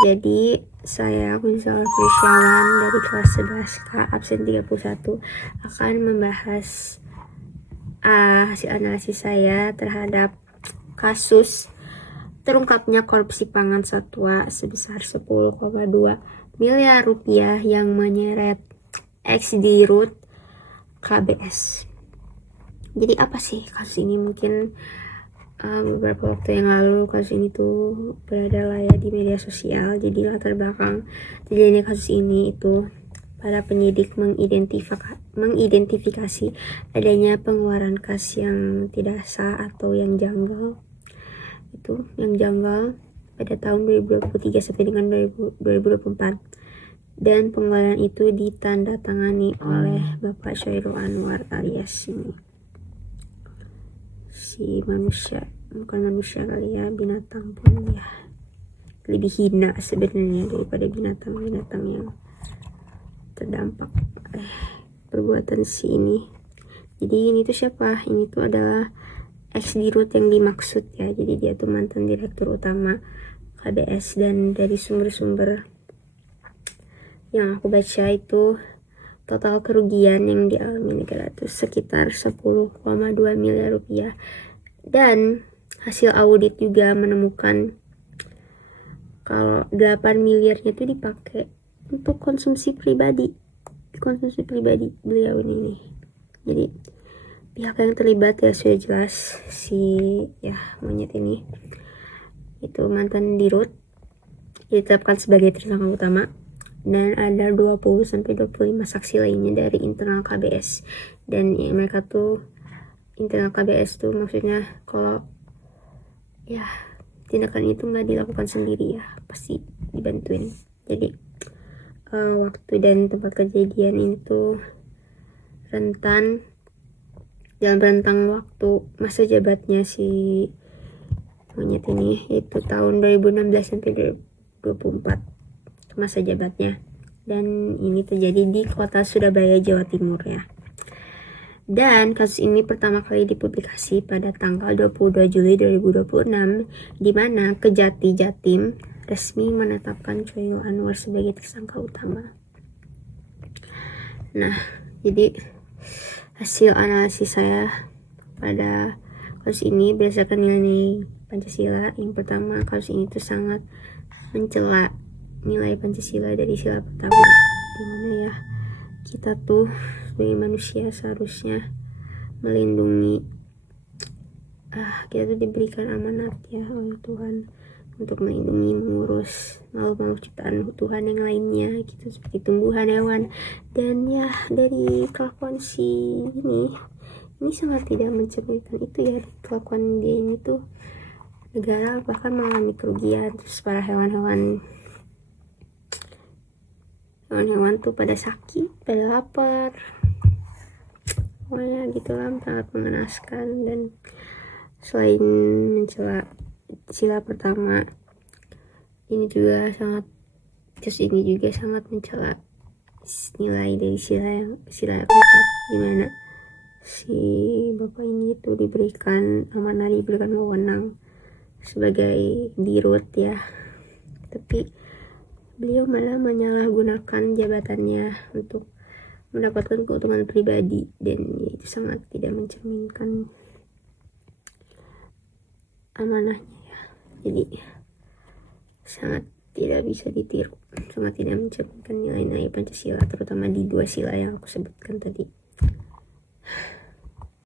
jadi saya Gunzal Krisyawan dari kelas 11K absen 31 akan membahas hasil analisis saya terhadap kasus terungkapnya korupsi pangan satwa sebesar 10,2 miliar rupiah yang menyeret ex-dirut KBS. Jadi apa sih kasus ini? Mungkin beberapa waktu yang lalu kasus ini tuh berada lah ya di media sosial. Jadi latar belakang terjadinya kasus ini itu para penyidik mengidentifikasi adanya pengeluaran kas yang tidak sah atau yang janggal. Itu yang janggal pada tahun 2023 sampai dengan 2024. Dan pengeluaran itu ditandatangani oleh Bapak Chairul Anwar alias si manusia, bukan manusia kali ya, binatang pun ya lebih hina sebenarnya daripada binatang-binatang yang terdampak perbuatan si ini. Jadi ini tuh siapa? Ini tuh adalah ex-dirut yang dimaksud ya. Jadi dia tuh mantan direktur utama KBS, dan dari sumber-sumber yang aku baca itu total kerugian yang dialami negara itu sekitar 10,2 miliar rupiah. Dan hasil audit juga menemukan kalau 8 miliarnya itu dipakai untuk konsumsi pribadi beliau ini. Jadi pihak yang terlibat ya sudah jelas, si monyet ini itu mantan dirut, ditetapkan sebagai tersangka utama, dan ada 20-25 saksi lainnya dari internal KBS. Dan mereka tuh internal KBS tuh maksudnya kalau ya tindakan itu nggak dilakukan sendiri ya, pasti dibantuin. Jadi waktu dan tempat kejadian ini tuh dalam rentang waktu masa jabatnya si monyet ini, yaitu tahun 2016 sampai 2024 masa jabatnya. Dan ini terjadi di kota Surabaya, Jawa Timur ya. Dan kasus ini pertama kali dipublikasi pada tanggal 22 Juli 2026, di mana Kejati Jatim resmi menetapkan Chairul Anwar sebagai tersangka utama. Nah, jadi hasil analisis saya pada kasus ini berdasarkan nilai Pancasila. Yang pertama, kasus ini tuh sangat mencela nilai Pancasila dari sila pertama, dimana ya kita tuh sebagai manusia seharusnya melindungi, kita tuh diberikan amanat ya oleh Tuhan untuk melindungi, mengurus makhluk-makhluk ciptaan Tuhan yang lainnya gitu, seperti tumbuhan, hewan. Dan ya dari kelakuan si ini sangat tidak mencerminkan itu ya. Kelakuan dia ini tuh negara bahkan mengalami kerugian, terus para hewan-hewan tuh pada sakit, pada lapar, pokoknya gitu lah, sangat mengenaskan. Dan selain mencela sila pertama, kasus ini juga sangat mencela nilai dari sila keempat, dimana si bapak ini tuh diberikan amanah, diberikan wewenang sebagai dirut ya, tapi beliau malah menyalahgunakan jabatannya untuk mendapatkan keuntungan pribadi, dan itu sangat tidak mencerminkan amanahnya ya. Jadi sangat tidak bisa ditiru, sangat tidak mencerminkan nilai-nilai Pancasila, terutama di 2 sila yang aku sebutkan tadi.